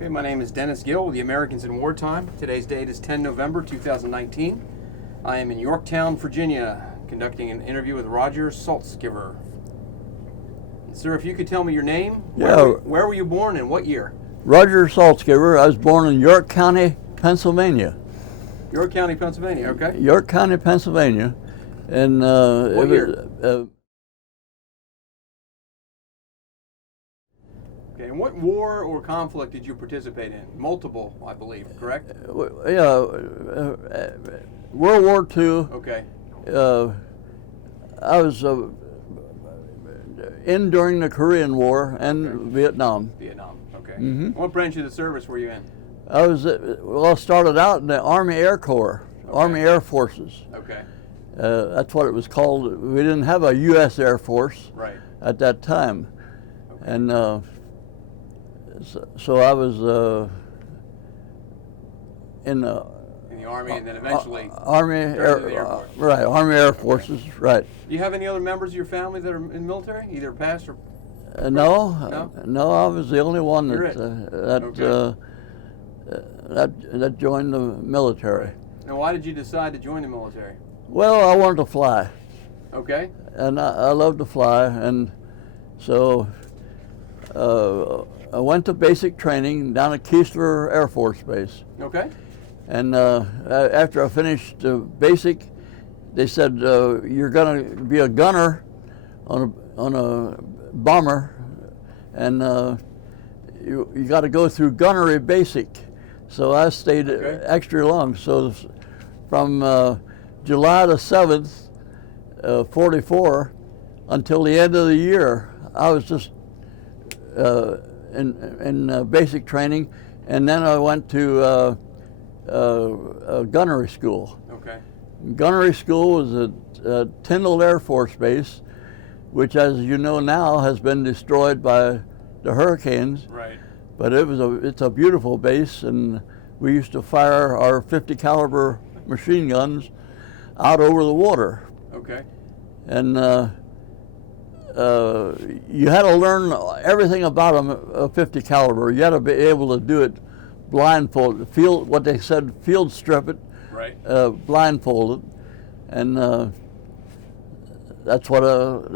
Okay, my name is Dennis Gill with the Americans in Wartime. Today's date is 10 November 2019. I am in Yorktown, Virginia, conducting an interview with Rodger Saltzgiver. Sir, if you could tell me your name, where were you born and what year? Rodger Saltzgiver. I was born in York County, Pennsylvania. York County, Pennsylvania, okay. York County, Pennsylvania. And what year? Okay, and what war or conflict did you participate in? Multiple, I believe, correct? World War II. Okay. I was in during the Korean War and Vietnam. Vietnam, okay. Mm-hmm. What branch of the service were you in? I started out in the Army Air Corps, okay. Army Air Forces. Okay. That's what it was called. We didn't have a U.S. Air Force at that time. Okay. And so I was in the Army, and then eventually Army Air Forces, okay. Right. Do you have any other members of your family that are in the military, either past or? No. I was the only one that joined the military. Now, why did you decide to join the military? Well, I wanted to fly. Okay. And I love to fly, and so I went to basic training down at Keesler Air Force Base. Okay. And after I finished basic, they said you're going to be a gunner on a bomber, and you got to go through gunnery basic. So I stayed extra long. So from July the 7th, 44, until the end of the year, I was just in basic training, and then I went to gunnery school. Okay. Gunnery school was at Tyndall Air Force Base, which, as you know now, has been destroyed by the hurricanes. Right. But it's a beautiful base, and we used to fire our 50 caliber machine guns out over the water. Okay. And you had to learn everything about a 50 caliber. You had to be able to do it blindfolded, what they said, field strip it, blindfolded, and that's what I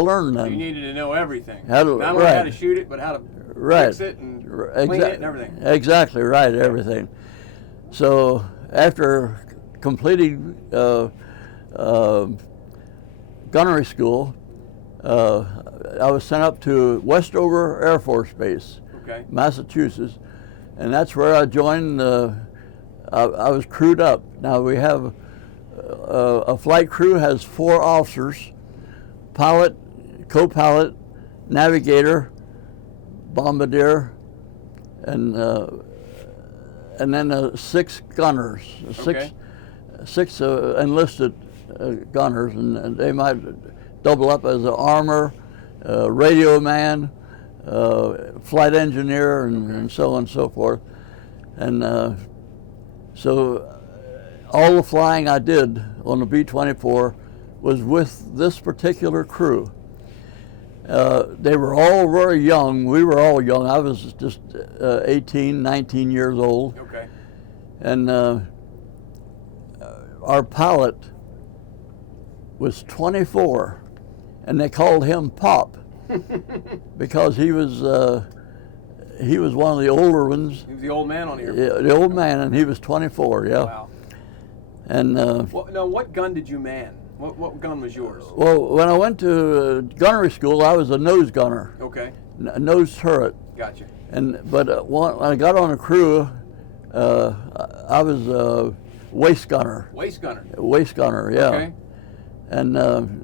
learned then. So you needed to know everything. Not only how to shoot it, but how to fix it and clean it and everything. Exactly right, everything. So after completing gunnery school, I was sent up to Westover Air Force Base, Massachusetts, and that's where I joined. I was crewed up. Now we have a flight crew has 4 officers: pilot, co-pilot, navigator, bombardier, and then 6 gunners, six enlisted gunners, and they might double up as an armor, radio man, flight engineer, and so on and so forth. And so all the flying I did on the B-24 was with this particular crew. They were all very young. We were all young. I was just 18, 19 years old. Okay. And our pilot was 24, and they called him Pop because he was one of the older ones. He was the old man on here. Yeah, the old man, and he was 24. Yeah. Wow. And now, what gun did you man? What gun was yours? Well, when I went to gunnery school, I was a nose gunner. Okay. Nose turret. Gotcha. But when I got on a crew, I was a waist gunner. Waist gunner. Waist gunner, yeah. Okay. And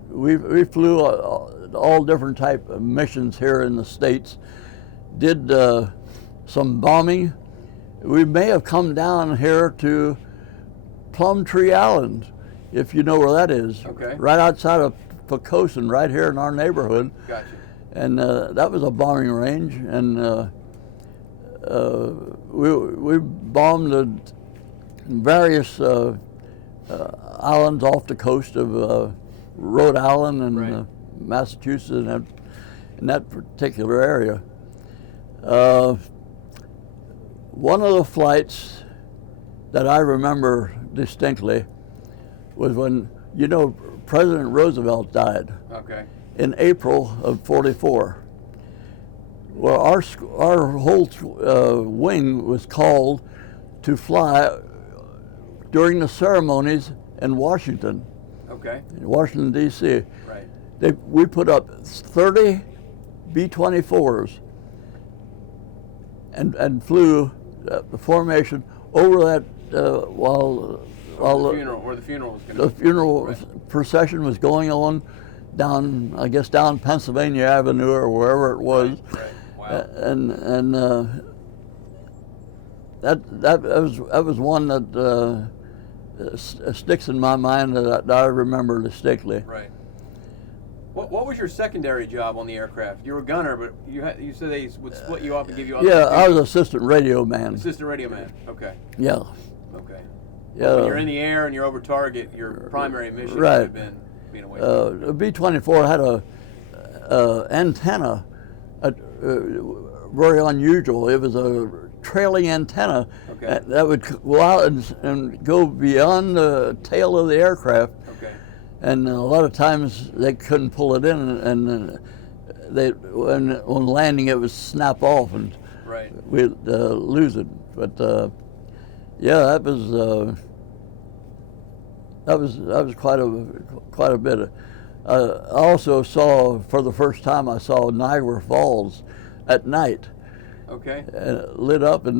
we flew all different type of missions here in the States. Did some bombing. We may have come down here to Plumtree Island, if you know where that is. Okay. Right outside of Pocosin, right here in our neighborhood. Gotcha. And that was a bombing range, and we bombed various islands off the coast of Rhode Island and Massachusetts and in that particular area. One of the flights that I remember distinctly was when, President Roosevelt died Okay. in April of '44. Well, our whole wing was called to fly during the ceremonies in Washington, Okay. in Washington, D.C. Right. We put up 30 B-24s and flew the formation over that while The funeral, where the funeral was going to the funeral Right. procession was going on down Pennsylvania Avenue or wherever it was. Right. Wow. And that was one that sticks in my mind that I remember distinctly. Right. What was your secondary job on the aircraft? You were a gunner, but you said they would split you up and give you other Yeah, I was duties. assistant radio man. Assistant radio man. Okay. Yeah, Okay. yeah. When you're in the air and you're over target, your primary mission Right. would have been being away. The B-24 had a antenna, very unusual. It was a trailing antenna Okay. that would go out and go beyond the tail of the aircraft. Okay. And a lot of times they couldn't pull it in, and on landing it would snap off, and Right. we'd lose it. But yeah, that was quite a bit. I also saw, for the first time, I saw Niagara Falls at night, Okay. lit up from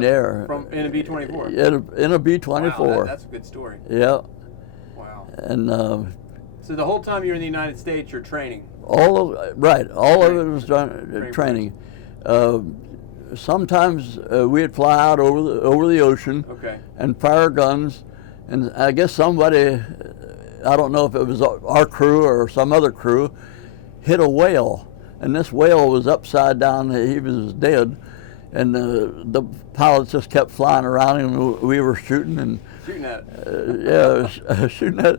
the air. In a B-24. In a B-24. Wow, that's a good story. Yeah, Wow. and So the whole time you're in the United States, you're training. all of it was done training. Sometimes we'd fly out over the ocean Okay. and fire guns, and I guess somebody, I don't know if it was our crew or some other crew, hit a whale, and this whale was upside down. He was dead, and the pilots just kept flying around him, and we were shooting and Shooting at it. shooting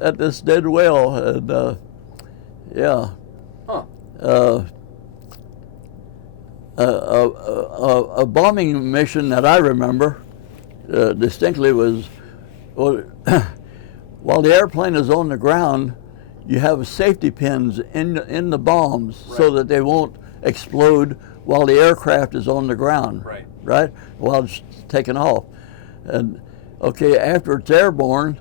at this dead whale, and yeah. Huh. A bombing mission that I remember distinctly was, well, while the airplane is on the ground, you have safety pins in the bombs so that they won't explode while the aircraft is on the ground. Right. Right? While it's taking off. And okay, after it's airborne,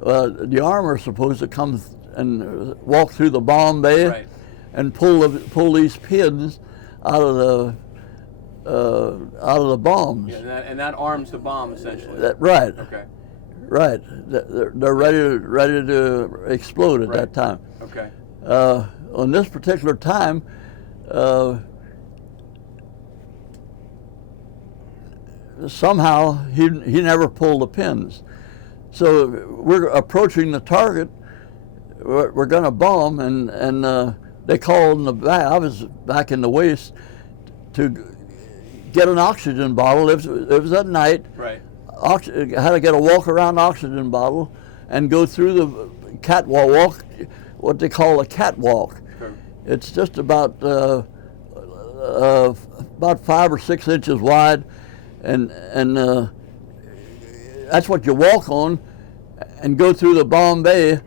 the armor is supposed to come and walk through the bomb bay Right. and pull these pins out of the bombs. Yeah, and that arms the bomb essentially. Right, Okay. right. They're ready to explode at Right. that time. Okay. On this particular time, somehow he never pulled the pins. So we're approaching the target. We're going to bomb, and they called in the back. I was back in the waist to get an oxygen bottle. It was at night. Right. Had to get a walk-around oxygen bottle and go through the catwalk, what they call a catwalk. Okay. It's just about 5 or 6 inches wide, and that's what you walk on, and go through the bomb bay,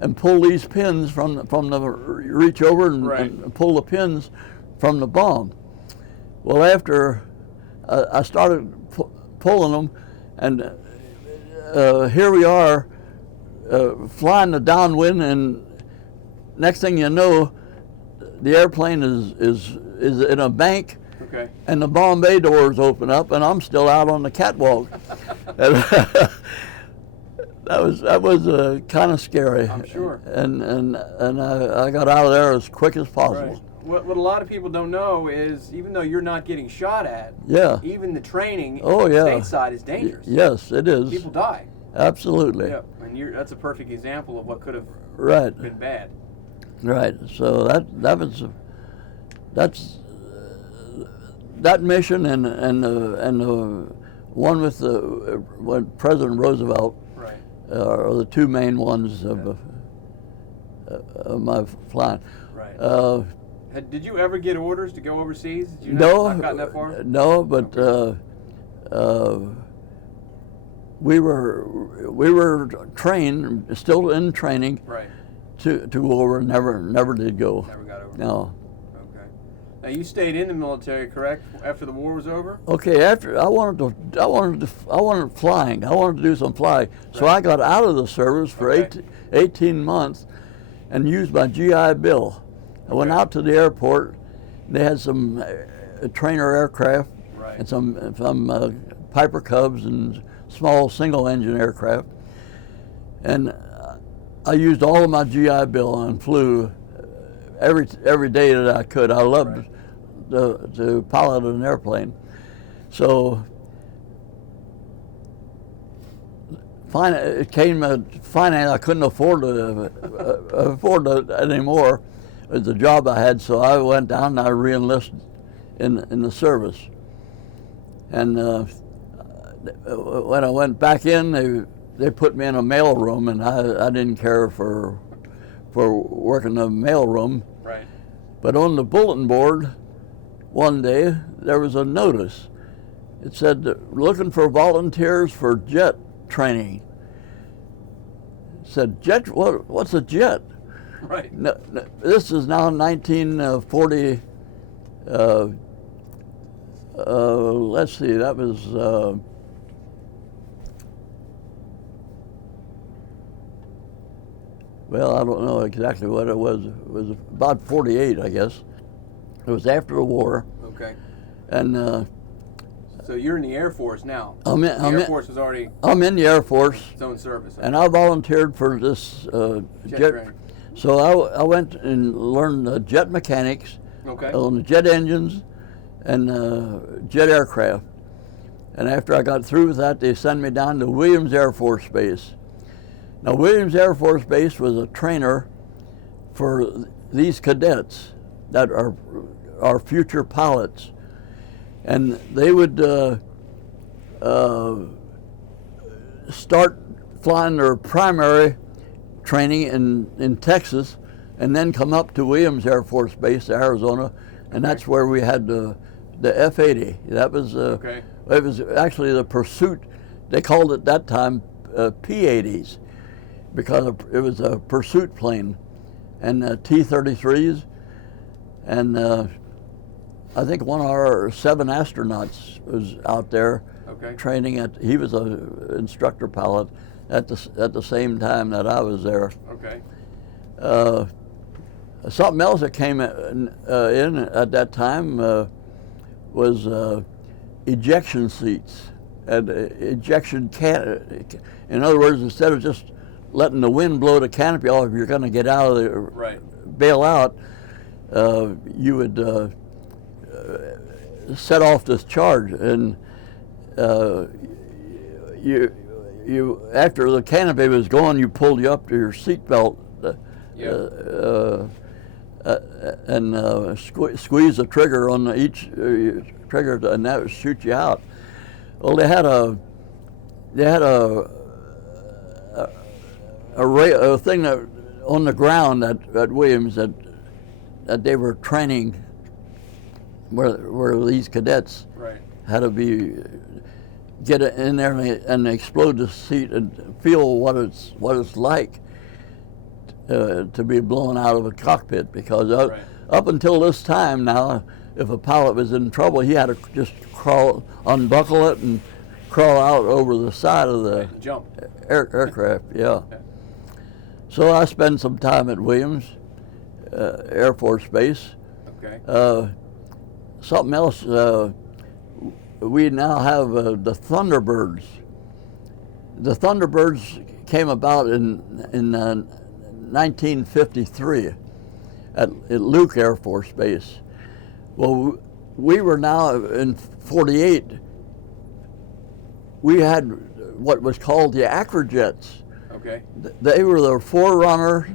and pull these pins from the reach over and pull the pins from the bomb. Well, after I started pulling them, and here we are flying the downwind, and next thing you know, the airplane is in a bank. Okay. And the bomb bay doors open up, and I'm still out on the catwalk. And that was kind of scary. I'm sure. And I got out of there as quick as possible. Right. What a lot of people don't know is, even though you're not getting shot at, Yeah. even the training stateside is dangerous. Yes, it is. People die. Absolutely. Yeah, and that's a perfect example of what could have Right. been bad. Right. So that mission and the one with when President Roosevelt Right. are the two main ones of my flying. Right. Did you ever get orders to go overseas? Did you No, not gotten that far? no, but we were trained, still in training, Right. to go over. Never did go. Never got over. No. Okay. Now you stayed in the military, correct? After the war was over. Okay, after I wanted flying. I wanted to do some flying. So Right. I got out of the service for Okay. 18 months and used my GI Bill. I went Okay. out to the airport. They had some trainer aircraft Right. and some Piper Cubs and small single-engine aircraft. And I used all of my GI Bill and flew every day that I could. I loved to pilot an airplane. So it came finance. I couldn't afford it anymore. It was the job I had, so I went down and I re-enlisted in the service. And when I went back in, they put me in a mail room, and I didn't care for working the mail room. Right. But on the bulletin board, one day there was a notice. It said, "Looking for volunteers for jet training." It said, "Jet? What's a jet?" Right. No, this is now 1940. Let's see, that was well, I don't know exactly what it was. It was about 48, I guess. It was after the war, Okay. and So you're in the Air Force now. I'm The Air in Force is already I'm in the Air Force, its own service. and I volunteered for this Jet training. So I went and learned jet mechanics Okay. on the jet engines and jet aircraft. And after I got through with that, they sent me down to Williams Air Force Base. Now, Williams Air Force Base was a trainer for these cadets that are future pilots. And they would start flying their primary training in Texas, and then come up to Williams Air Force Base, Arizona, and that's where we had the F-80. That was Okay. it was actually the pursuit. They called it that time P-80s because it was a pursuit plane, and T-33s, and I think one of our 7 astronauts was out there Okay. training at. He was an instructor pilot at the same time that I was there. Okay. Something else that came in at that time was ejection seats and ejection in other words, instead of just letting the wind blow the canopy off, if you're going to get out of the Right. bail out, you would set off this charge, and you after the canopy was going, you pulled you up to your seatbelt and squeeze the trigger on each trigger, and that would shoot you out. Well, they had a thing that on the ground at Williams that they were training where these cadets Right. had to get in there and explode the seat and feel what it's like to be blown out of a cockpit, because Right. up until this time now, if a pilot was in trouble, he had to just unbuckle it and crawl out over the side of the Right. Jump. aircraft. Yeah. Okay. So I spent some time at Williams Air Force Base. Okay. Something else, we now have the Thunderbirds. The Thunderbirds came about in 1953 at Luke Air Force Base. Well, we were now in 48. We had what was called the Acrojets. Okay. They were the forerunner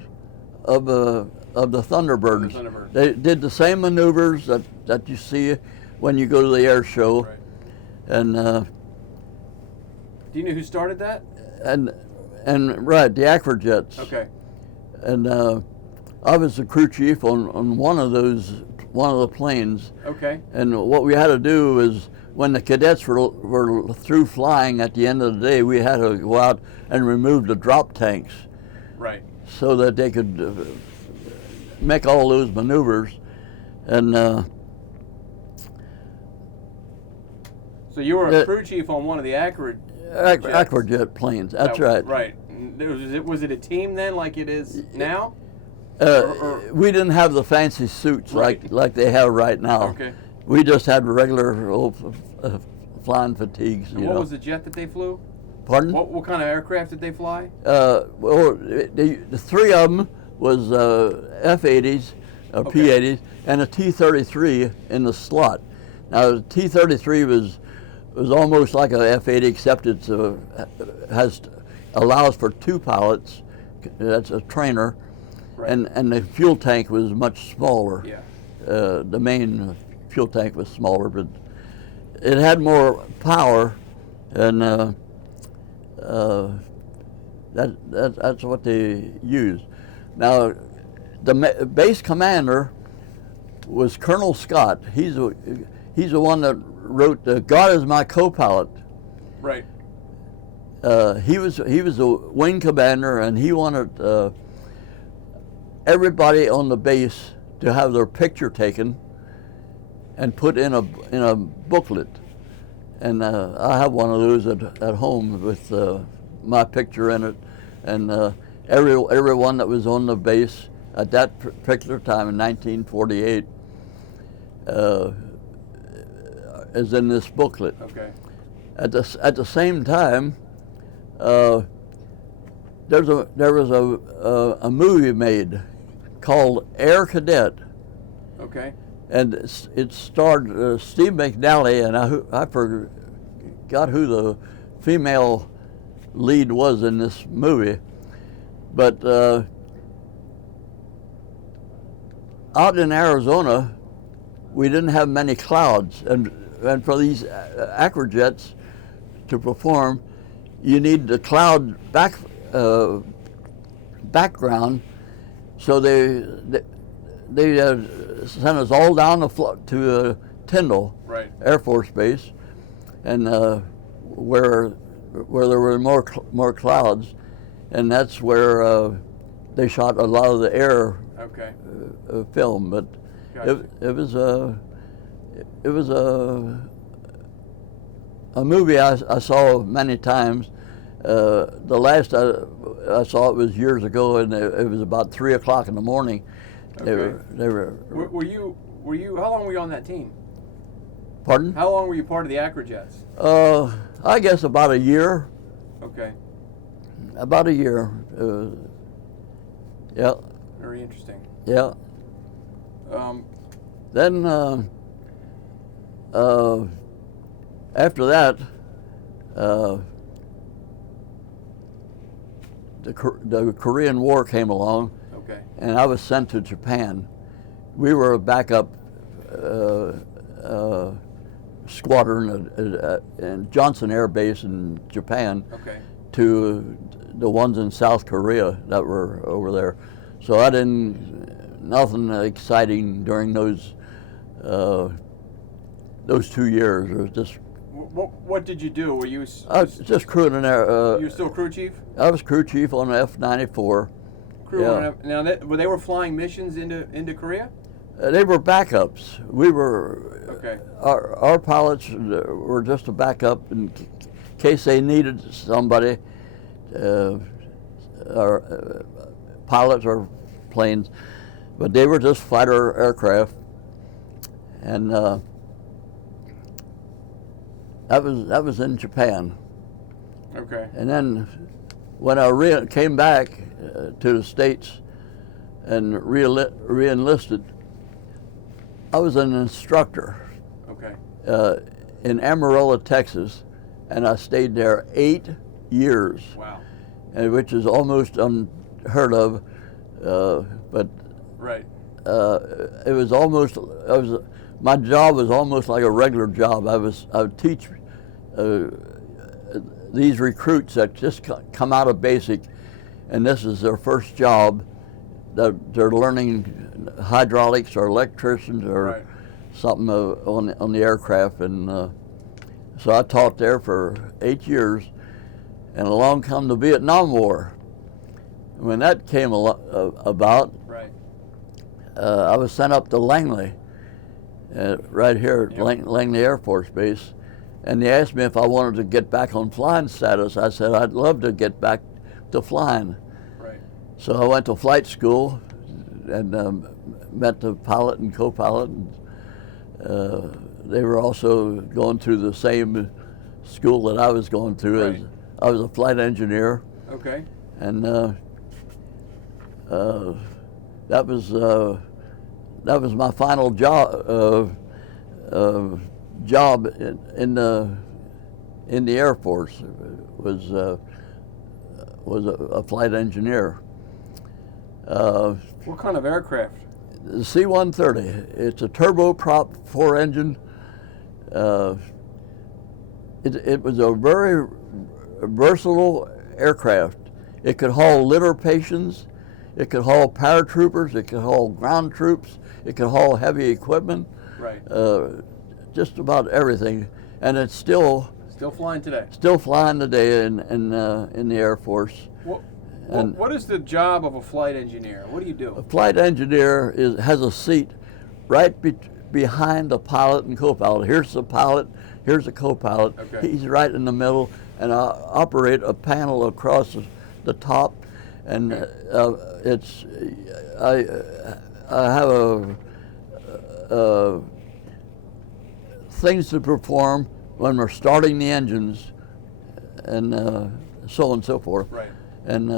of the Thunderbirds. The Thunderbirds. They did the same maneuvers that you see when you go to the air show. Right. And Do you know who started that? and right, the Acrojets. Okay. And I was the crew chief on one of the planes. Okay. And what we had to do is, when the cadets were through flying at the end of the day, we had to go out and remove the drop tanks. Right. So that they could make all those maneuvers. And so you were a crew chief on one of the Acrojet planes. That's right. Right. Was it a team then, like it is now? We didn't have the fancy suits like they have right now. Okay. We just had regular old flying fatigues. And what was the jet that they flew? Pardon? What kind of aircraft did they fly? Well, the three of them was F-80s, P-80s, and a T-33 in the slot. Now, the T-33 was almost like a F-80, except it allows for two pilots. That's a trainer, right. and the fuel tank was much smaller. Yeah. The main fuel tank was smaller, but it had more power, and that's what they used. Now, the base commander was Colonel Scott. He's the one that wrote "God is my co-pilot." Right. He was a wing commander, and he wanted everybody on the base to have their picture taken and put in a booklet. And I have one of those at home with my picture in it, and everyone that was on the base at that particular time in 1948 is in this booklet. Okay. At the same time, there was a movie made called Air Cadet. Okay. And it starred Steve McNally, and I forgot who the female lead was in this movie. But out in Arizona, we didn't have many clouds, and for these Acrojets to perform, you need the cloud background. So they sent us all down to Tyndall right. Air Force Base, and where there were more clouds, and that's where they shot a lot of the air okay. Film. But gotcha. it was a movie I saw many times. The last I saw it was years ago, and it was about 3 o'clock in the morning. Okay. They were. Were you? How long were you on that team? Pardon? How long were you part of the Acrojets? I guess about a year. Okay. About a year. Yeah. Very interesting. Yeah. Then after that, the Korean War came along. Okay. And I was sent to Japan. We were a backup squadron in Johnson Air Base in Japan. Okay. To the ones in South Korea that were over there. So I didn't, nothing exciting during those 2 years. It was just. What did you do? Were you? I was just crewing in there. You were still crew chief? I was crew chief on F-94. Now, they were flying missions into Korea? They were backups. We were. Okay. Our pilots were just a backup in case they needed somebody, or pilots or planes, but they were just fighter aircraft, and that was in Japan. Okay. And then when I came back to the States and re-enlisted, I was an instructor. Okay. In Amarillo, Texas, and I stayed there 8 years. Wow. And which is almost unheard of, but right. It was almost. My job was almost like a regular job. I would teach these recruits that just come out of basic, and this is their first job, they're learning hydraulics or electricians or Right. something on the aircraft, and so I taught there for 8 years, and along come the Vietnam War. When that came about, Right. I was sent up to Langley, right here at Yep. Langley Air Force Base, and they asked me if I wanted to get back on flying status. I said I'd love to get back to flying. Right. So I went to flight school and met the pilot and co-pilot. And, they were also going through the same school that I was going through. Right. As I was a flight engineer, Okay. and that was my final job in the Air Force. Was a flight engineer. What kind of aircraft? The C-130. It's a turboprop 4-engine. It was a very versatile aircraft. It could haul litter patients. It could haul paratroopers. It could haul ground troops. It could haul heavy equipment. Right. Just about everything. And it's still flying today. Still flying today in the Air Force. What is the job of a flight engineer? What do you do? A flight engineer has a seat right behind the pilot and co-pilot. Here's the pilot, here's the co-pilot. Okay. He's right in the middle, and I operate a panel across the top, and I have things to perform when we're starting the engines, and so on and so forth. Right. And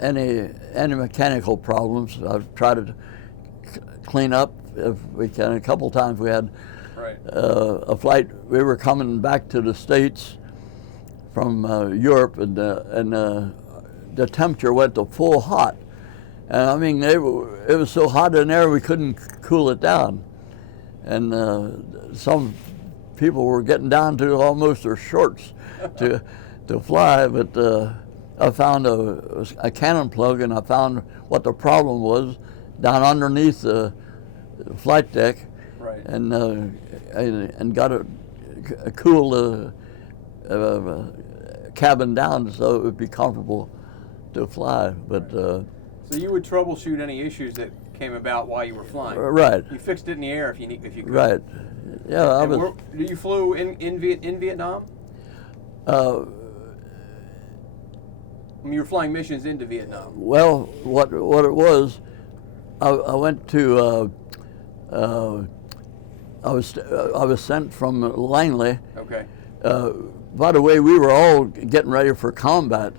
any mechanical problems, I've tried to clean up if we can. A couple times we had Right. a flight. We were coming back to the States from Europe, and the temperature went to full hot. And I mean, it was so hot in there we couldn't cool it down. And some people were getting down to almost their shorts to fly, but I found a cannon plug, and I found what the problem was down underneath the flight deck. Right. And got it cool the cabin down so it would be comfortable to fly. But So you would troubleshoot any issues that came about while you were flying. Right. You fixed it in the air if you could. Right. Yeah, You flew in Vietnam? I mean, you were flying missions into Vietnam. Well, what it was, I went to. I was sent from Langley. Okay. By the way, we were all getting ready for combat.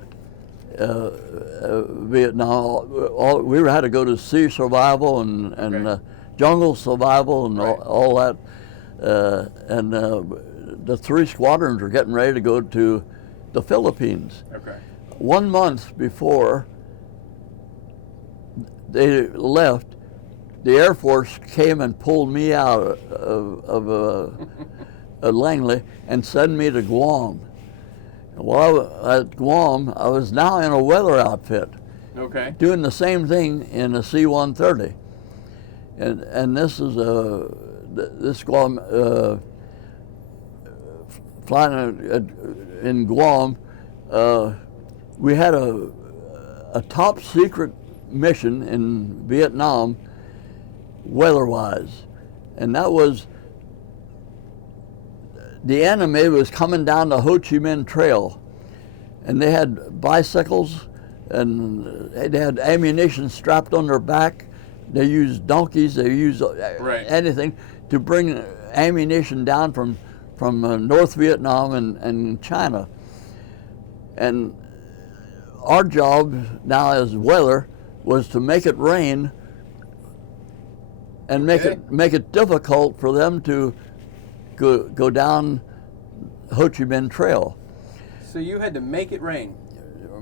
Vietnam. We had to go to sea survival and Okay. jungle survival and Right. all that. And the 3 squadrons were getting ready to go to the Philippines. Okay. 1 month before they left, the Air Force came and pulled me out of Langley and sent me to Guam. While at Guam, I was now in a weather outfit, Okay. doing the same thing in a C-130. And this is this Guam, flying in Guam, we had a top secret mission in Vietnam, weather-wise, and that was the enemy was coming down the Ho Chi Minh Trail, and they had bicycles, and they had ammunition strapped on their back. They used donkeys. They used Right. anything to bring ammunition down from North Vietnam and China. And our job now as weather was to make it rain and Okay. make it difficult for them to go down Ho Chi Minh Trail. So you had to make it rain.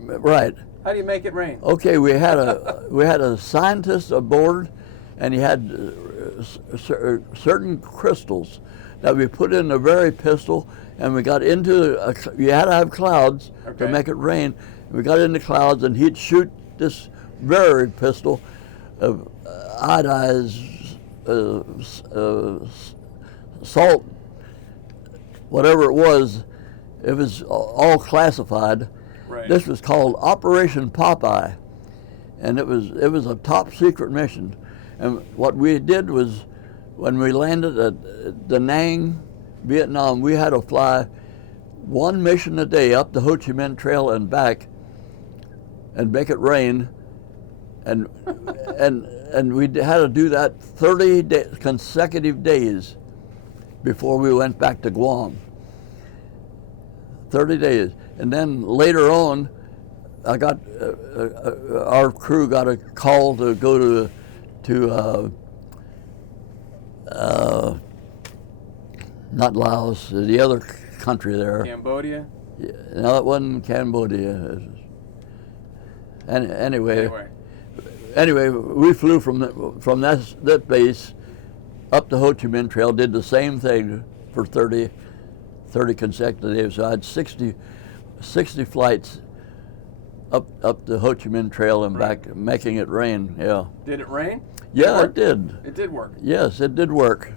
Right. How do you make it rain? Okay, we had a scientist aboard, and he had certain crystals that we put in the very pistol, and we got into you had to have clouds Okay. to make it rain. We got into clouds, and he'd shoot this very pistol of iodized salt, whatever it was all classified. Right. This was called Operation Popeye, and it was a top secret mission. And what we did was, when we landed at Da Nang, Vietnam, we had to fly one mission a day up the Ho Chi Minh Trail and back, and make it rain, and we had to do that 30 consecutive days before we went back to Guam. 30 days, and then later on, I got our crew got a call to go to not Laos, the other country there. Cambodia? Yeah, no, it wasn't Cambodia. And anyway, we flew from that base up the Ho Chi Minh Trail, did the same thing for 30 consecutive days. So I had 60 flights up the Ho Chi Minh Trail and back, making it rain. Yeah. Did it rain? Yeah, it did. It did work. Yes, it did work.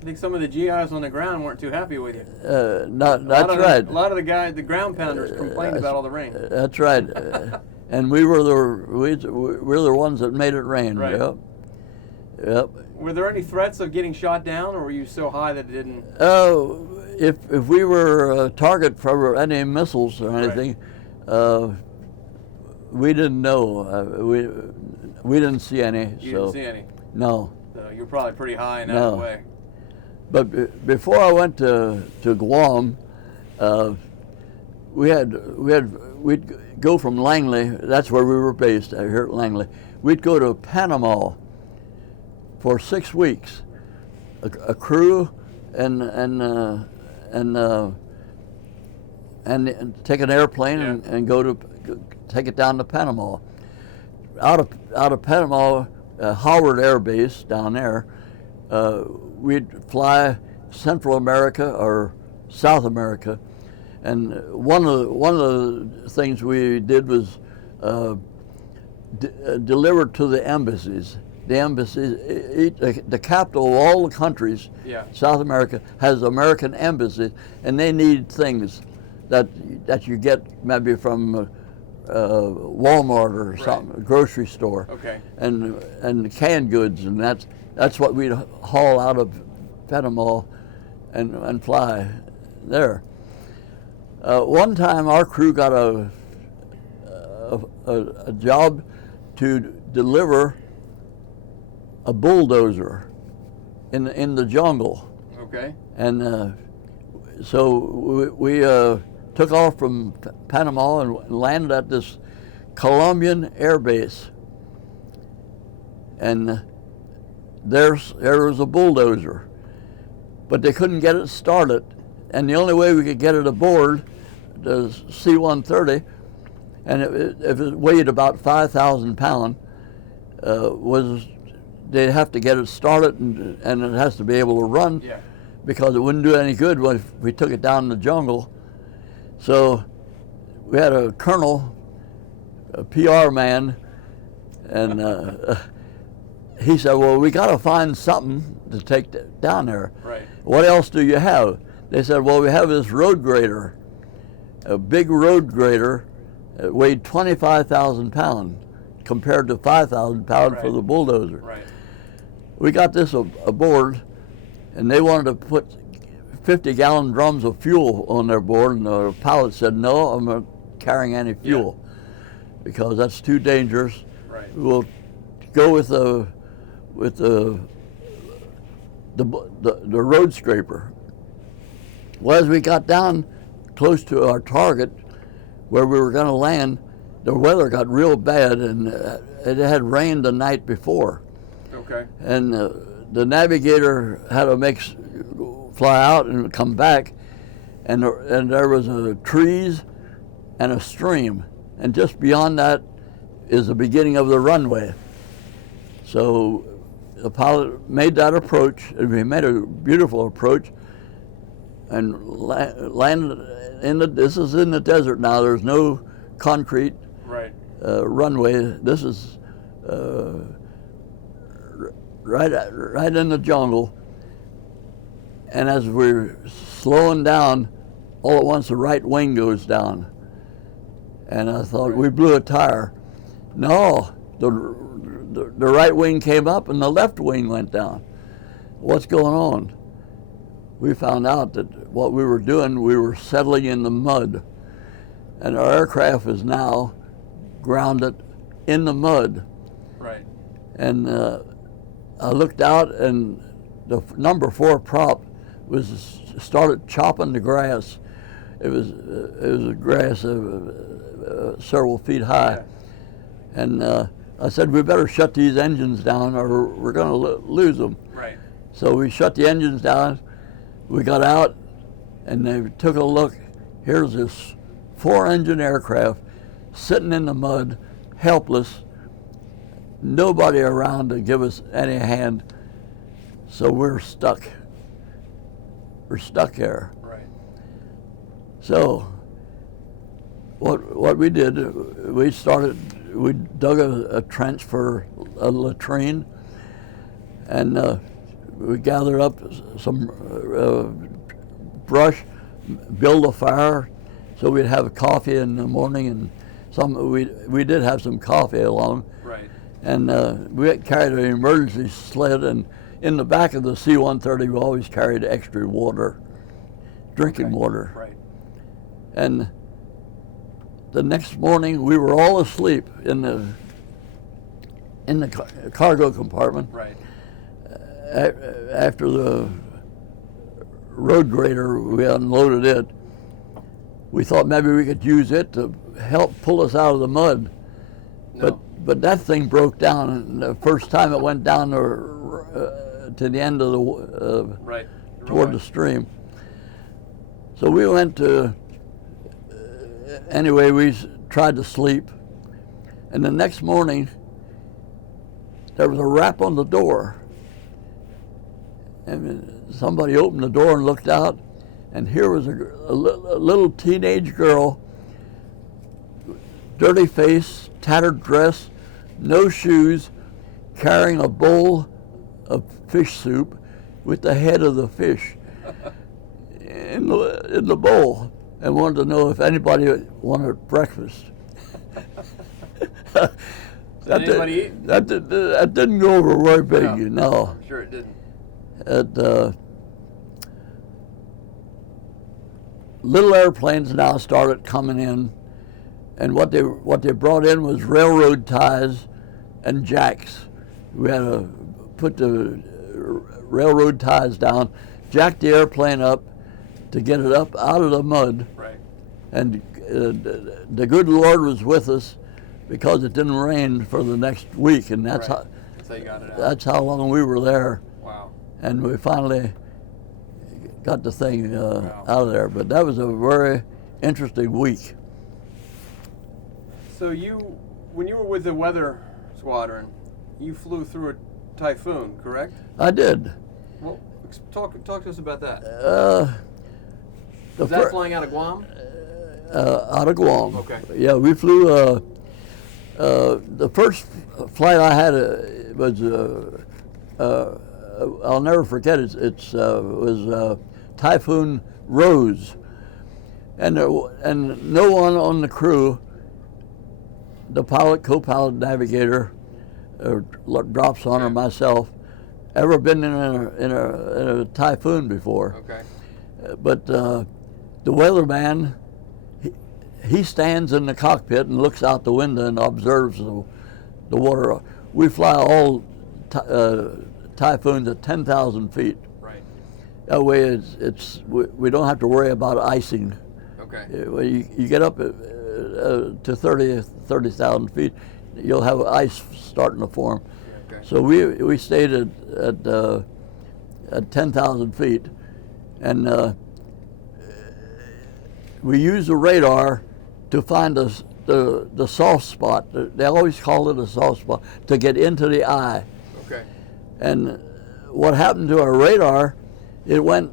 I think some of the GIs on the ground weren't too happy with you. That's right. A lot of the ground pounders complained about all the rain. That's right. And we were the ones that made it rain. Right. Yep. Yep. Were there any threats of getting shot down, or were you so high that it didn't? If we were a target for any missiles or anything, we didn't know. We didn't see any. You didn't see any? No. So you're probably pretty high and out of the way. But before I went to Guam, we'd go from Langley. That's where we were based, here at Langley. We'd go to Panama for 6 weeks, a crew and take an airplane and go take it down to Panama. Out of Panama, Howard Air Base down there, we'd fly Central America or South America, and one of the things we did was deliver to the embassies. The embassies, the capital of all the countries, South America, has American embassies, and they need things that you get maybe from Walmart or something, a grocery store, and canned goods, and that's what we'd haul out of Panama and fly there. One time, our crew got a job to deliver a bulldozer in the jungle. Okay. And so we took off from Panama and landed at this Colombian air base. And there was a bulldozer, but they couldn't get it started. And the only way we could get it aboard the C-130, and if it weighed about 5,000 pounds, was they'd have to get it started and it has to be able to run, because it wouldn't do any good if we took it down in the jungle. So we had a colonel, a PR man, and he said, well, we got to find something to take down there. Right. What else do you have? They said, well, we have this road grader, a big road grader. It weighed 25,000 pounds compared to 5,000 pounds for the bulldozer. Right. We got this aboard, and they wanted to put 50-gallon drums of fuel on their board, and the pilot said, no, I'm not carrying any fuel because that's too dangerous. Right. We'll go with the road scraper. Well, as we got down close to our target where we were going to land, the weather got real bad, and it had rained the night before. Okay. And the navigator had to fly out and come back, and there was trees and a stream, and just beyond that is the beginning of the runway. So the pilot made that approach, and we made a beautiful approach, and landed this is in the desert now. There's no concrete runway. This is right in the jungle. And as we're slowing down, all at once the right wing goes down. And I thought we blew a tire. No, the right wing came up and the left wing went down. What's going on? We found out that what we were doing, we were settling in the mud. And our aircraft is now grounded in the mud. Right. And I looked out, and the number 4 prop started chopping the grass. It was a grass several feet high. Yeah. And I said, we better shut these engines down or we're going to lose them. Right. So we shut the engines down. We got out, and they took a look. Here's this 4-engine aircraft sitting in the mud, helpless, nobody around to give us any hand. So we're stuck. We're stuck here. Right. So what we did, we dug a trench for a latrine, and we gathered up some brush, build a fire, so we'd have coffee in the morning, and we did have some coffee along. Right. And we carried an emergency sled, and in the back of the C-130 we always carried extra water, drinking water. Right. And the next morning we were all asleep in the cargo compartment. Right. After the road grader, we unloaded it. We thought maybe we could use it to help pull us out of the mud. No. But that thing broke down, and the first time it went down to the end of the Right. toward the stream. So we went to anyway. We tried to sleep, and the next morning there was a rap on the door. And somebody opened the door and looked out, and here was a little teenage girl, dirty face, tattered dress, no shoes, carrying a bowl of fish soup with the head of the fish in the bowl, and wanted to know if anybody wanted breakfast. Did anybody eat? That didn't go over very big, no. I'm sure it didn't. Little airplanes now started coming in, and what they brought in was railroad ties and jacks. We had to put the railroad ties down, jack the airplane up to get it up out of the mud. Right. And the good Lord was with us because it didn't rain for the next week, and that's Right. That's how you got it out. that's how long we were there. Wow. And we finally got the thing Wow. out of there. But that was a very interesting week. So when you were with the weather squadron, you flew through a typhoon, correct? I did. Well, talk to us about that. The Was that flying out of Guam? out of Guam. Okay. Yeah, we flew. The first flight I had was I'll never forget it. It was Typhoon Rose, and no one on the crew, the pilot, co-pilot, navigator, drops on, or myself, ever been in a typhoon before. Okay. But the weatherman, he stands in the cockpit and looks out the window and observes the water. We fly all typhoons at 10,000 feet. Right. That way, we don't have to worry about icing. Okay. When you get up to 30,000 feet, you'll have ice starting to form. Okay. So we stayed at 10,000 feet, and we used the radar to find the soft spot. They always call it a soft spot, to get into the eye. Okay. And what happened to our radar, it went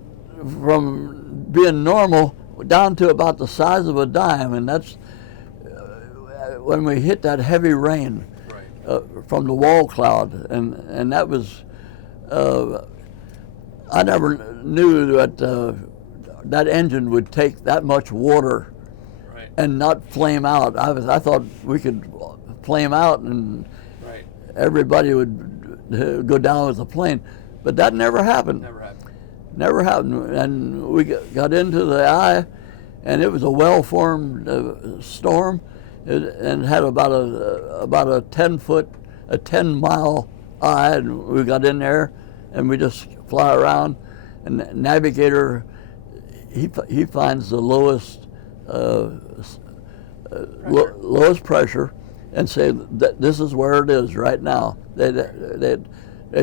from being normal down to about the size of a dime, and that's when we hit that heavy rain Right. from the wall cloud, and that was I never knew that that engine would take that much water Right. and not flame out. I thought we could flame out and Right. everybody would go down with the plane, but that never happened. Never happened. Never happened. And we got into the eye, and it was a well-formed storm, and had about a 10-mile eye, and we got in there, and we just fly around, and the navigator, he finds the lowest lowest pressure, and say that this is where it is right now. They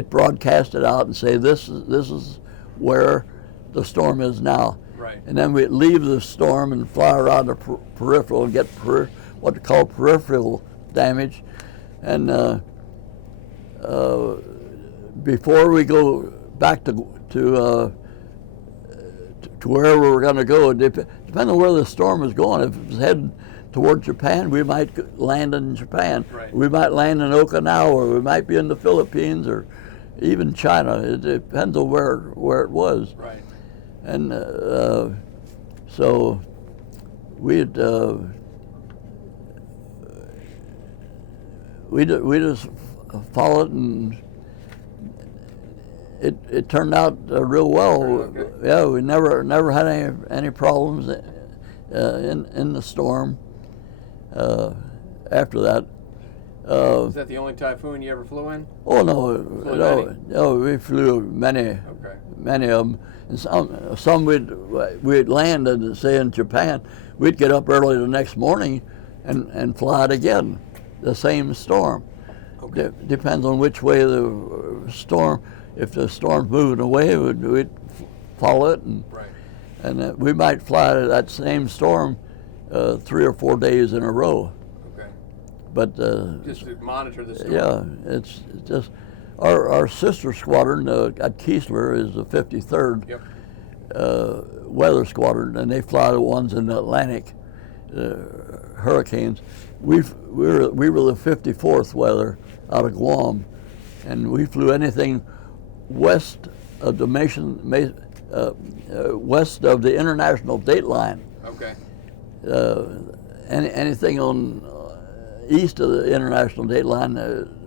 broadcast it out and say this is where the storm is now. Right. And then we leave the storm and fly around the peripheral and get what they call peripheral damage. And before we go back to wherever we're going to go, depending on where the storm is going. If it's heading toward Japan, we might land in Japan. Right. We might land in Okinawa, or we might be in the Philippines, or even China. It depends on where it was. Right. And so we just followed, and it turned out real well. Okay. Yeah, we never had any problems in the storm after that. Is that the only typhoon you ever flew in? Oh no, Flew no, we flew many Okay. of them. And some we'd land and say in Japan, we'd get up early the next morning and fly it again, the same storm. Okay. Depends on which way the storm. If the storm's moving away, we'd follow it, Right. and we might fly that same storm 3 or 4 days in a row. Okay. But Just to monitor the storm. yeah, it's just our sister squadron at Keesler is the 53rd Yep. Weather Squadron, and they fly the ones in the Atlantic hurricanes. We were the 54th Weather out of Guam, and we flew anything west of the west of the international date line. Okay. Anything on east of the international date line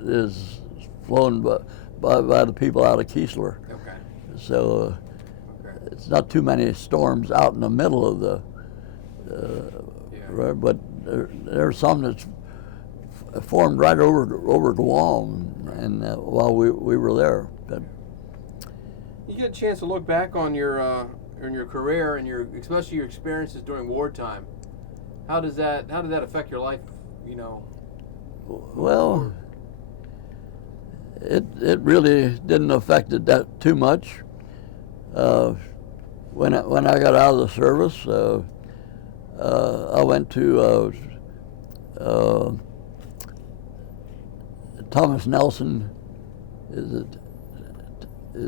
is flown by the people out of Keesler. Okay. So Okay. it's not too many storms out in the middle of the, Yeah. right, but there are some that's formed right over Guam, and while we were there. But You get a chance to look back on your career and especially your experiences during wartime. How did that affect your life? You know. well, it really didn't affect it that too much. When I got out of the service, I went to Thomas Nelson. Is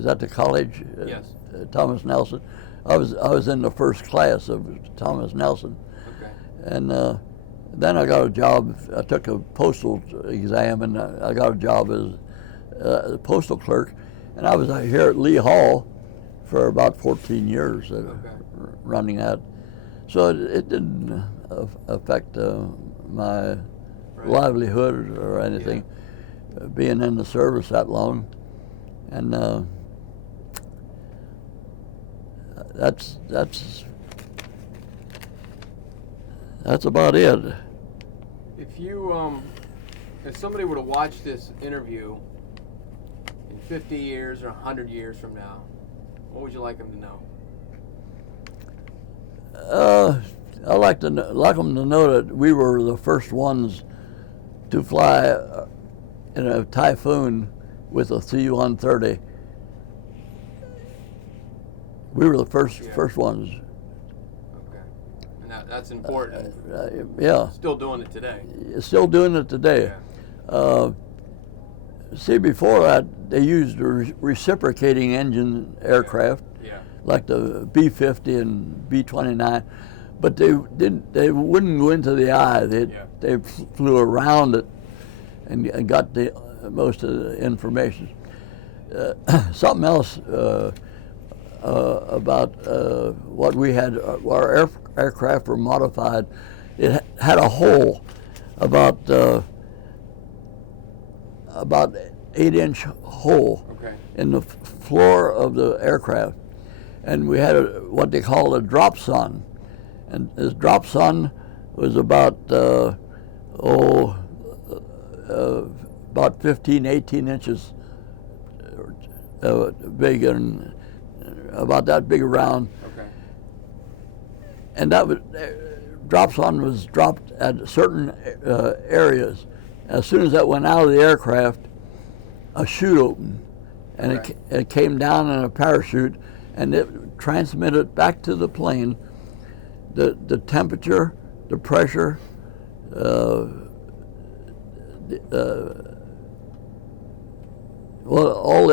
that the college? Yes. Thomas Nelson. I was in the first class of Thomas Nelson, Okay. and then I got a job. I took a postal exam, and I got a job as a postal clerk, and I was here at Lee Hall for about 14 years, running that. So it didn't affect my livelihood or anything, being in the service that long, and that's about it. If somebody were to watch this interview in 50 years or 100 years from now, what would you like them to know? I like them to know that we were the first ones to fly in a typhoon with a C-130. We were the first ones. Okay. And that's important. Yeah. Still doing it today. Still doing it today. Yeah. See, before that, they used reciprocating engine aircraft, Yeah. like the B-50 and B-29, but they wouldn't go into the eye. They flew around it and got most of the information. Something else about what we had, our aircraft were modified. It had a hole about 8-inch hole Okay. in the floor of the aircraft, and we had what they call a drop sun, and this drop sun was about about 15, 18 inches big, and about that big around. Okay. And that was, drop sun was dropped at certain areas. As soon as that went out of the aircraft, a chute opened, and Okay. it came down in a parachute, and it transmitted back to the plane the temperature, the pressure, well, all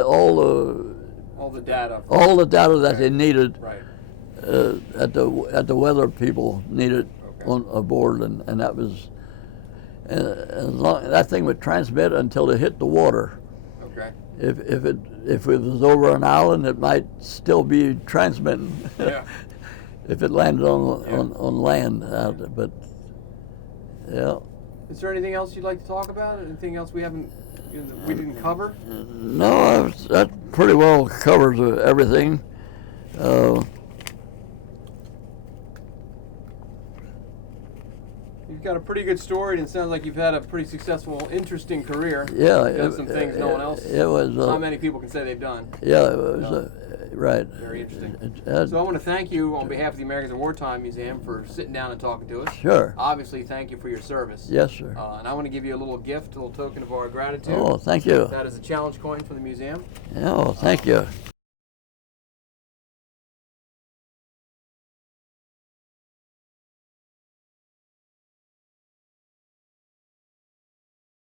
the data. the data that Okay. they needed, Right. at the weather people needed Okay. on aboard, and that was, as long, that thing would transmit until it hit the water. Okay. If it was over an island, it might still be transmitting. Yeah. If it landed on Yeah. on land, but yeah. Is there anything else you'd like to talk about? Anything else we didn't cover? No, that pretty well covers everything. You've got a pretty good story, and it sounds like you've had a pretty successful, interesting career. Yeah, You've done some things no one else. It was. Not many people can say they've done. Yeah, it was right. Very interesting. It- So I want to thank you on behalf of the Americans in Wartime Museum for sitting down and talking to us. Sure. Obviously, thank you for your service. Yes, sir. And I want to give you a little gift, a little token of our gratitude. Oh, thank you. That is a challenge coin from the museum. Oh, thank you.